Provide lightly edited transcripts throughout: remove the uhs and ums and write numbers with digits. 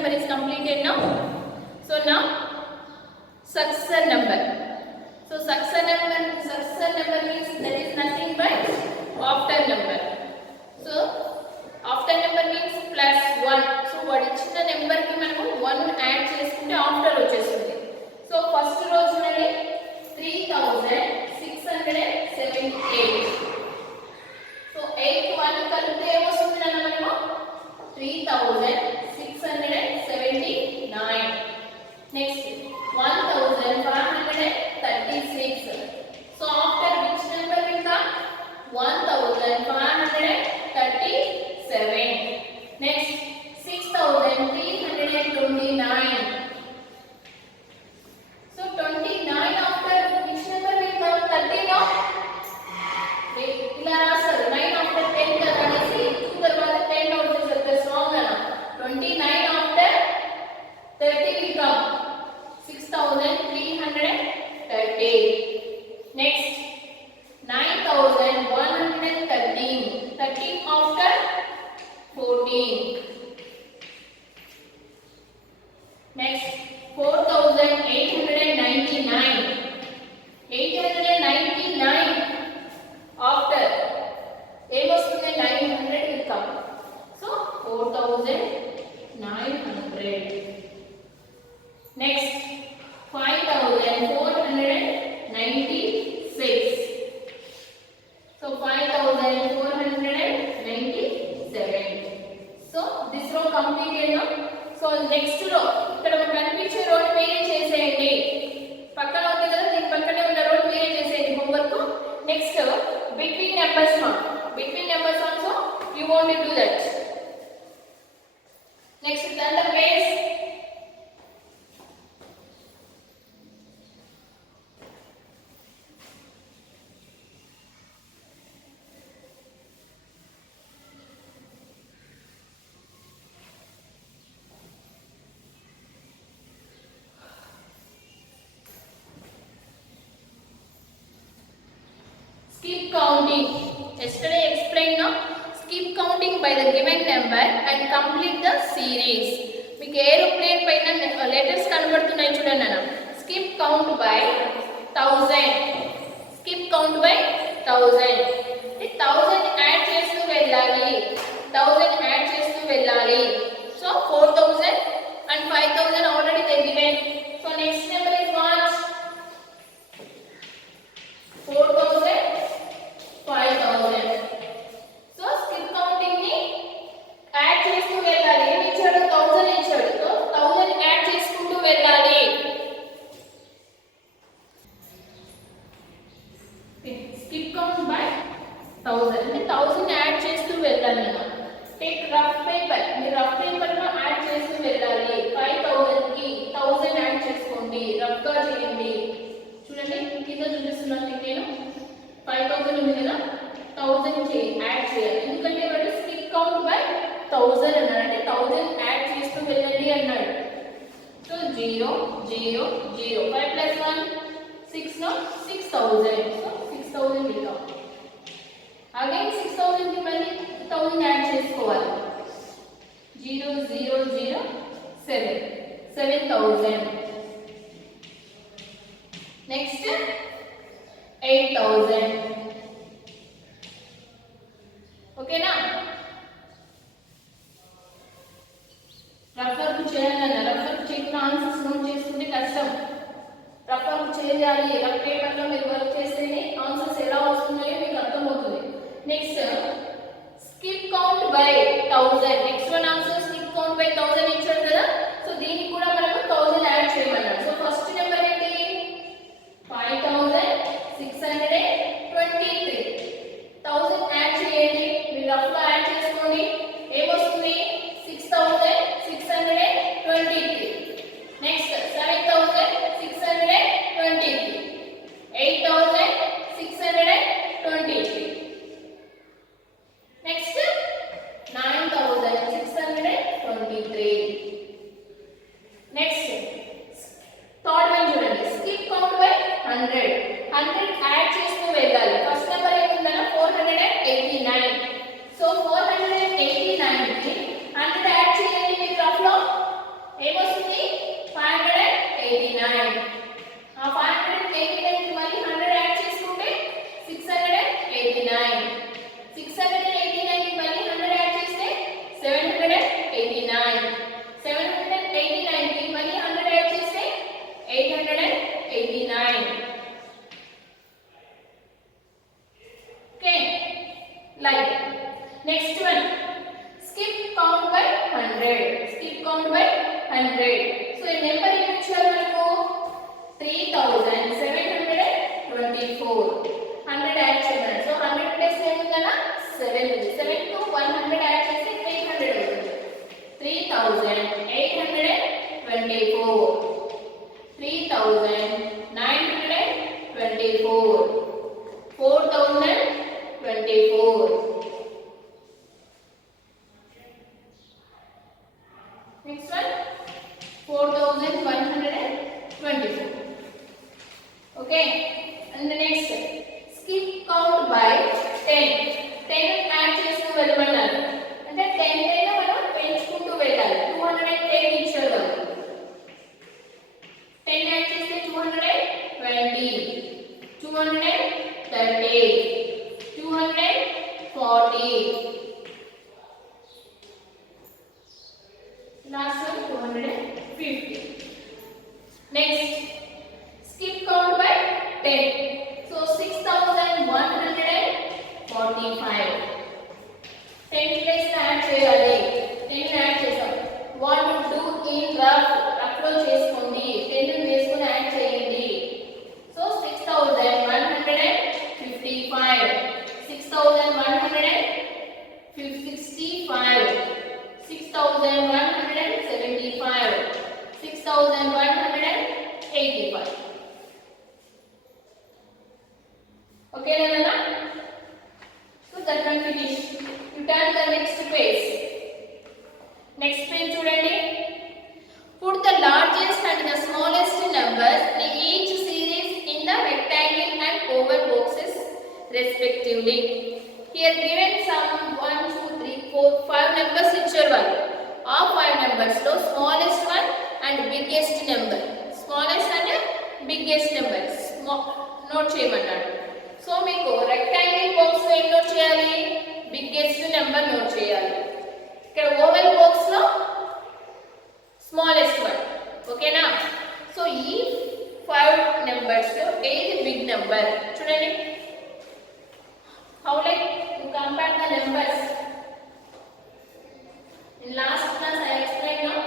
number is completed now. So now successor number. So successor number means that is nothing but after number. So after number means plus 1. So what ఇచ్చిన నెంబర్ కి మనము 1 యాడ్ చేసుకుంటే ఆఫ్టర్ వచ్చేస్తుంది. So first రోజు నుండి 3678. సో 8 1 కలిపితే ఏమొస్తుంది అన్న మనము 3679. నెక్స్ట్ 1536. So after which number will come? 1537. Next 6329. So 29 after which number will come? 30 no? ఇలా రాస్తారు 9 after 10 కదా అనేసి 2 తర్వాత 10 అవుట్ చేస్తారు స్ట్రాంగ్ అన్న 29 after 30 will come 6330. Next 9113. 13 after 14. Next 4899. 899 after ఏమొస్తుంది 900 will come. So 4900. Next 5496. So 5497. So this row completed now. So next row ఇక్కడ మనకు కనిపించే రో ని వేరే చేసేయండి. పక్కన ఉంది కదా దీని పక్కనే ఉన్న రో ని వేరే చేసేయండి homework. Next between numbers also you want to do that. Next then the base. Skip counting. Yesterday explained now. Skip counting by the given number and complete the series. మీకు ఏరోప్లేన్ పైన లెటర్స్ కనబడుతున్నాయి చూడండి అన్న. Skip count by 1000. Skip count by 1000. 1000 యాడ్ చేస్తూ వెళ్ళాలి. 1000 యాడ్ చేస్తూ వెళ్ళాలి. So 4000 and 5000 already they given. So next number is what? 4000 5000. So skip counting ni add చేస్తూ వెళ్ళాలి. ఏమి ఇచ్చాడు 1000 ఇచ్చాడు. సో 1000 యాడ్ చేసుకుంటూ వెళ్ళాలి. skip count by 1000 అంటే 1000 యాడ్ చేస్తూ వెళ్ళాలి. Take rough paper. మీరు రఫ్ పేపర్ లో యాడ్ చేస్తూ వెళ్ళాలి. 5000 కి 1000 యాడ్ చేసుకోండి. రఫ్ గా చేయండి. చూడండి కింద చూపిస్తున్నాను నేను 5000 ఉంది కదా 1000 యాడ్ చేయాలి. ఎందుకంటే వాడు స్కిప్ కౌంట్ బై 1000 అన్నాడు. అంటే 1000 యాడ్ చేస్తూ వెళ్ళండి అన్నాడు. సో 0 0 0 5 plus 1 6 no 6000. సో 6000 will come. అగైన్ 6000 కి మళ్ళీ 1000 యాడ్ చేసుకోవాలి. 0 0 0 7 7000. నెక్స్ట్ 8000. ఓకేనా? రఫ్ వర్క్ చేయాలన్న. రఫ్ వర్క్ చేయకుండా ఆన్సర్స్ నోట్ చేసుకుంటే కష్టం. రఫ్ వర్క్ చేయాలి. రఫ్ పేపర్ లో మీరు వర్క్ చేస్తేనే ఆన్సర్స్ ఎలా వస్తున్నాయో మీకు అర్థమవుతుంది. Next skip count by 1000. Next one answer skip count by 1000 ఇచ్చారు కదా. సో దీనికి కూడా మనము 1000 యాడ్ చేయమన్నాడు. సో ఫస్ట్ నెంబర్ ఏంటి 5623. 1000 యాడ్ చేయండి. మీరు రఫ్ గా యాడ్ చేసుకోండి. ఏమొస్తుంది 6623. నెక్స్ట్ 7623. 8623. నెక్స్ట్ 9623. 789. 789 కి మళ్ళీ 100 యాడ్ చేస్తే 889. Okay, like next one, skip count by 100. Skip count by 100. So a number ఏమి ఇచ్చారు మనకు 3724. 100 యాడ్ చేయాలి. సో 100 ప్లస్ ఏముందన్నా 7 ఉంది. 7 కు 100 యాడ్ చేస్తే 300 అవుతుంది. 3824. 3924. 4024. Next one, 4124. Okay, and the next, skip count by 10. 10 యాడ్ చేస్తూ వెళ్ళమన్నారు. అంటే 10 అయినా మనం పెంచుకుంటూ వెళ్ళాలి. 210 ఇచ్చారు. 10 యాడ్ చేస్తే 220, 230, 240. Last one 250. Next, skip count by 10. So 6145. 10 place add చేయాలి. 10 యాడ్ చేసాం. What to do in rough లో చేసుకోండి. 10 వేసుకొని యాడ్ చేయండి. So 6155. 6165. 6175. 6185. Okay, Nana? So that one finish. You turn the next page. Next page చూడండి. Put the largest and the smallest numbers in each series in the rectangle and oval boxes respectively. Here given some 1, 2, 3, 4, 5 numbers ఇచ్చారు. ఆ 5 numbers లో smallest one and biggest number. Smallest and biggest number note చేయమన్నాడు. సో మీకు rectangle box లో ఏం నోట్ చేయాలి? Biggest number note చేయాలి. ఇక్కడ ఓవెల్ బాక్స్ లో స్మాలెస్ట్ వన్. ఓకేనా? సో ఈ 5 నెంబర్స్ లో ఏది బిగ్ నెంబర్ చూడండి. How like to compare the numbers in last class I explain now.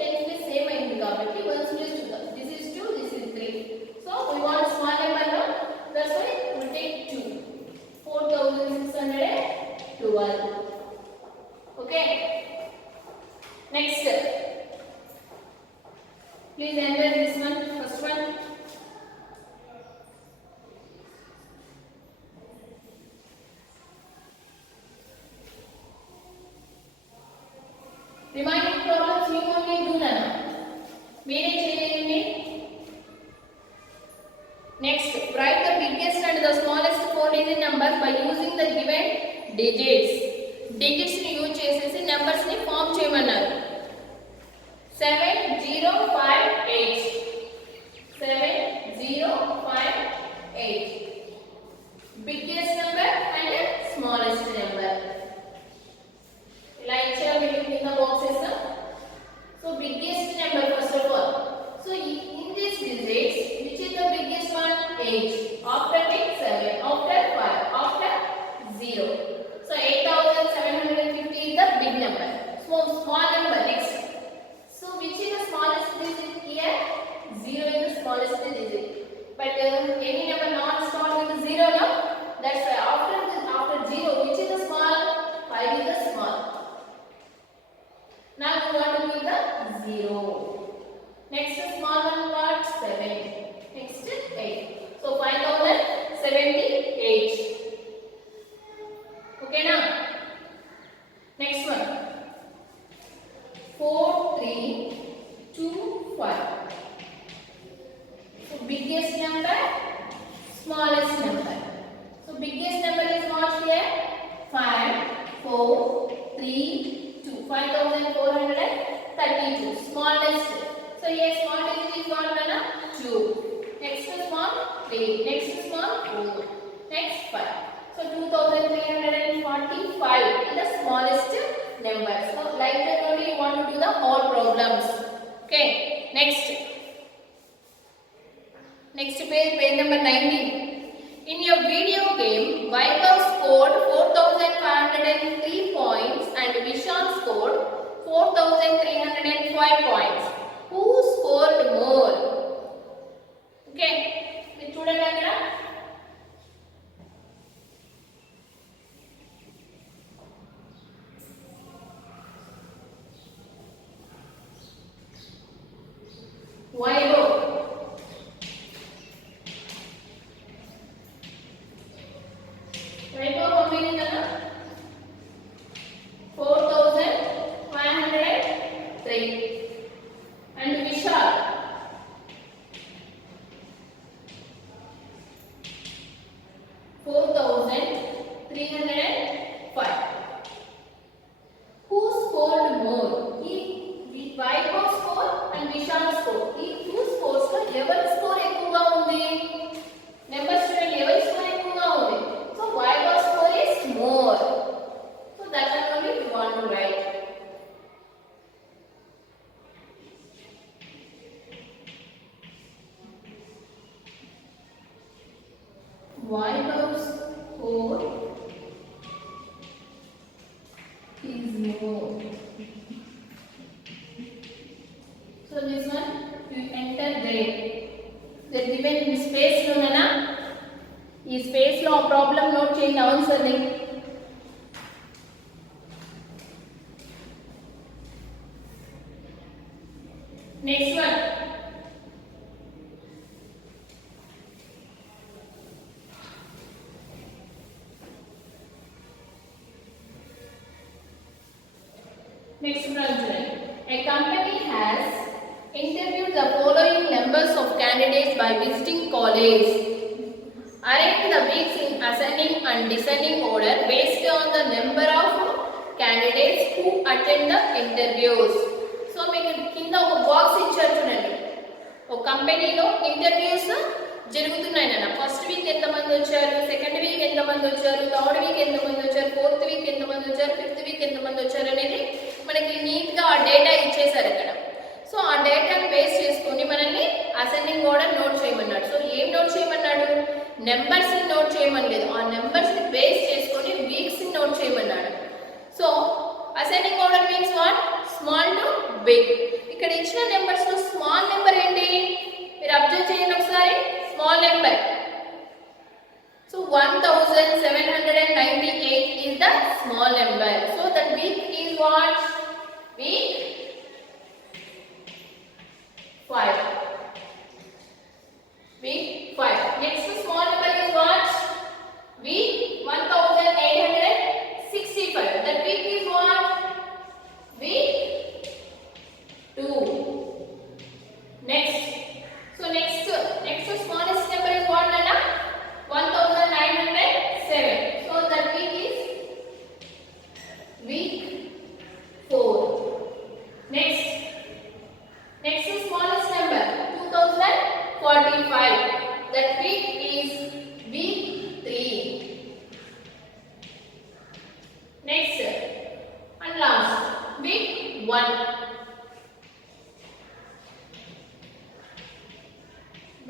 This is the same in the Please enter this one, first one. Remaining problems you only do nana. Mere cheyandi. Next, write the biggest and the smallest 4-digit numbers by using the given digits. Digits ni use chesesi numbers ni form cheyamannaru. 7058. 7058. Biggest number and smallest number. Like in the boxes. So biggest number first of all. So in these digits, which is the biggest one? 8. After 8, 7. After 5. After 0. So 8750 is the big number. So small number next. So which is the smallest digit here? 0 is the smallest digit. But any number not start with 0 now. That's why after 0, which is the small? 5 is the small. Now we want to put the 0. Next small one what? 7. Next 8. So 5078. Okay now. Next one. 4325. So biggest number, smallest number. So biggest number is what here? 5, 4, 3, 2. 5432. Smallest. So here small digit is what? 2. Next small 3. Next small 4. Next 5. So 2345 is the smallest number. So like that only you want to do the all problems. Okay. Next page number 19. In your video game, Vaibhav scored 4503 points and Vishal scored 4305 points. Who scored more? Okay. మీరు చూడండి అక్కడ Vaibhav. Vaibhav how many nana? 4503. And Vishal 4305. Who scored more? Vaibhav score and Vishal score. ఈ two scores లో ఎవరి స్కోర్ ఎక్కువగా ఉంది? నెంబర్ చూడండి ఎవరి స్కోర్ ఎక్కువగా ఉంది? So Vaibhav score is more. So that one only we want to write. Vaibhav's score is more. So this one you enter there. The given space lo nana. ఈ space లో problem note చేయండి ఆన్సర్ ని. Next one. Next one. A company has interviewed the following numbers of candidates by visiting college. Arrange the weeks in ascending and descending order based on the number of candidates who attend the interviews. So మీకు కింద ఒక బాక్స్ ఇచ్చారు చూడండి. ఒక కంపెనీలో ఇంటర్వ్యూస్ జరుగుతున్నాయి నాన్న. First week ఎంతమంది వచ్చారు, సెకండ్ వీక్ ఎంతమంది వచ్చారు, థర్డ్ వీక్ ఎంతమంది వచ్చారు, ఫోర్త్ వీక్ ఎంతమంది వచ్చారు, ఫిఫ్త్ వీక్ ఎంతమంది వచ్చారు అనేది మనకి నీట్గా ఆ డేటా ఇచ్చేసారు అక్కడ. సో ఆ డేటాను బేస్ చేసుకొని మనల్ని అసెండింగ్ ఆర్డర్ నోట్ చేయమన్నాడు. సో ఏం నోట్ చేయమన్నాడు? నెంబర్స్ని నోట్ చేయమనలేదు. ఆ నెంబర్స్ని బేస్ చేసుకొని వీక్స్ని నోట్ చేయమన్నాడు. So ascending order means what? Small to big. ఇక్కడ ఇచ్చిన నెంబర్స్లో స్మాల్ నెంబర్ ఏంటి? మీరు అబ్జర్వ్ చేయండి ఒకసారి. Small number. So 1798 is the small number. So that week is what? Week 5.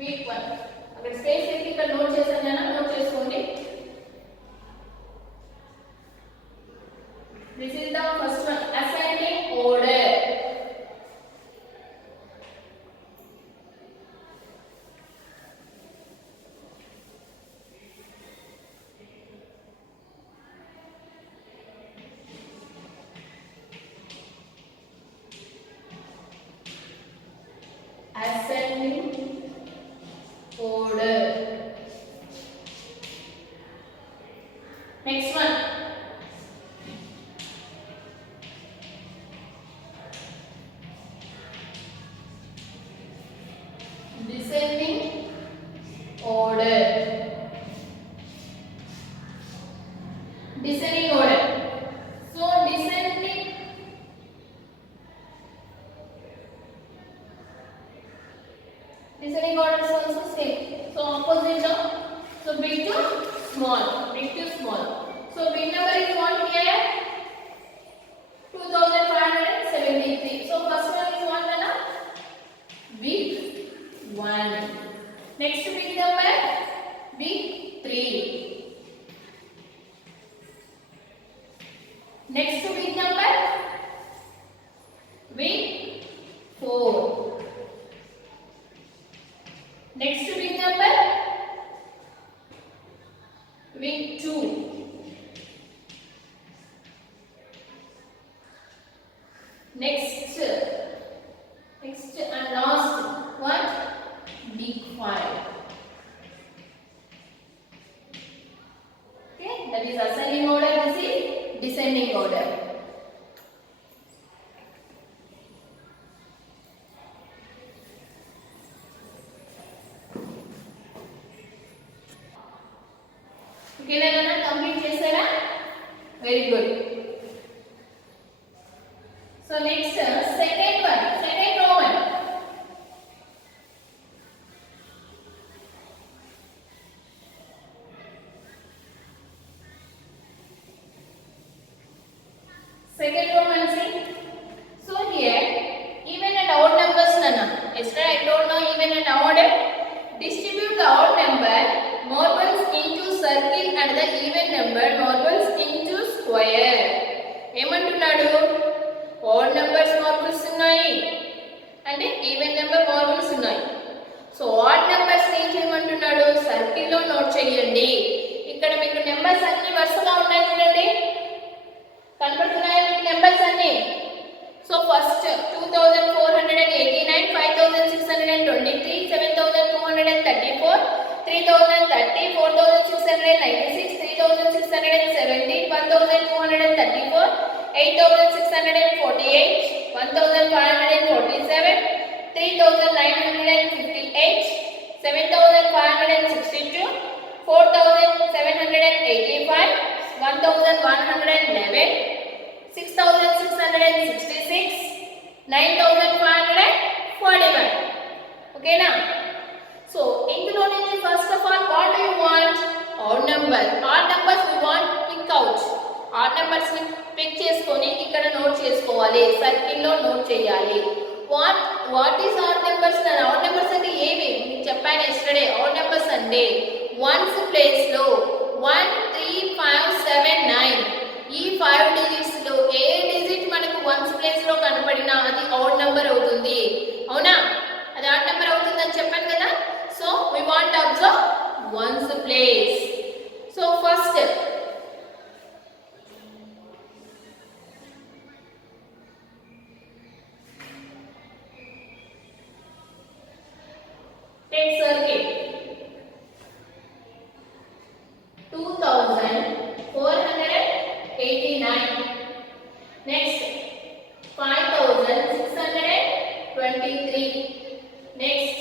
వీక్ 1 అక్కడ స్పేస్ పెట్టి ఇక్కడ నోట్ చేశాను నేను, నోట్ చేసుకోండి. This is the first one, ascending order. Ascending order. Next one, descending order. Descending order. So descending order is also same. So opposite of, so big to small, big to small. So big number is what here? 2573. So first one is what Nana? Big 1. Next big number, big 3. Next big number, big 4. Next big number, big 2. Next and last one, big 5. Okay, that is ascending order. This is descending order. Okay, Nana, complete chesara. Very good. So next, second one, second Roman. Second Roman, see. So here, even and odd numbers, Nana. Yesterday I told now even and odd. Distribute the odd number marbles into circle and the even number marbles into square. ఏమంటున్నాడు? odd numbers marbles ఉన్నాయి అంటే even number marbles ఉన్నాయి. So odd numbers ఏం చేయమంటున్నాడు? సర్కిల్ లో నోట్ చేయండి. ఇక్కడ మీకు నెంబర్స్ అన్ని వరుసగా ఉన్నాయి చూడండి, కనపడుతున్నాయా మీకు నెంబర్స్ అన్ని? So first 2489, 5623, 7234, 3030, 4696, 3617, 1234, 8648, 1547, 3958, 7562, 4785, 1111, 6666, 9541. Okay na? So ఇందులో నుంచి first of all what do you want? Odd number. Odd numbers we want pick out. Odd numbers ని పిక్ చేసుకొని ఇక్కడ నోట్ చేసుకోవాలి, సర్కిల్ లో నోట్ చేయాలి. what is odd numbers? odd numbers అంటే ఏవి మీకు చెప్పాను yesterday. odd numbers అంటే ones ప్లేస్ లో 1 3 5 7 9 ఈ 5 డిజిట్స్ లో ఏ డిజిట్ మనకు వన్స్ ప్లేస్ లో కనపడినా అది ఆడ్ నెంబర్ అవుతుంది. అవునా? అది ఆడ్ నెంబర్ అవుతుందని చెప్పాను కదా. So we want to observe ones place. So first take circuit 2489. Next 5623. Next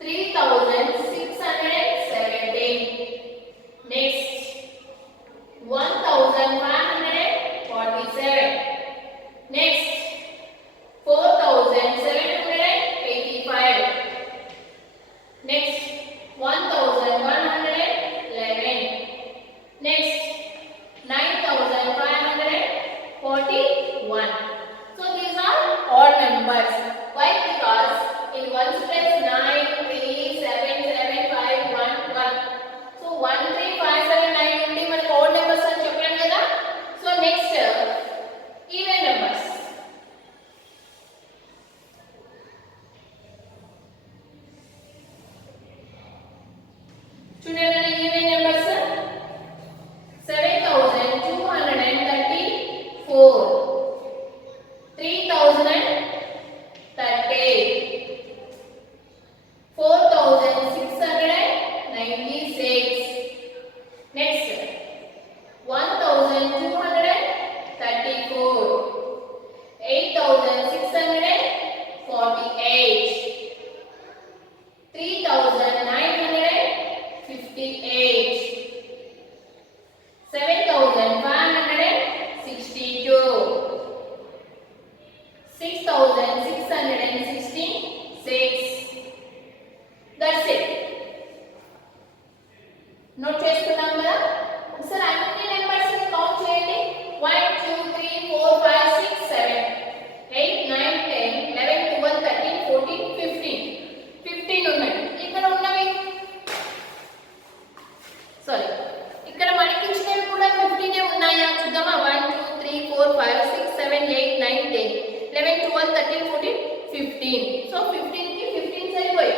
3617. Next చూడండి ఈవెన్ నెంబర్స్ 7234 3038 4696 next 1234 8648 3958 7562 6666 that's it. నోట్ చేసుకున్నాం కదా ఒకసారి అన్ని నెంబర్స్ ని కౌంట్ చేయండి 1 2 3 4 5 6 7 8 9 10 11 12 13 14 15 ఉన్నాయి ఇక్కడ ఉన్నవి సారీ ఇక్కడ మనకి ఇచ్చినవి కూడా 15 ఉన్నాయా చూద్దామా 1 2 3 4 5 6 7 8 9 10 11 12 13 14 15 సో 15 కి 15 సరిపోయాయి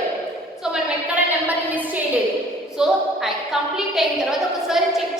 సో మనం ఎక్కడ నెంబర్ మిస్ చేయలేదు సో కంప్లీట్ అయిన తర్వాత ఒకసారి చెక్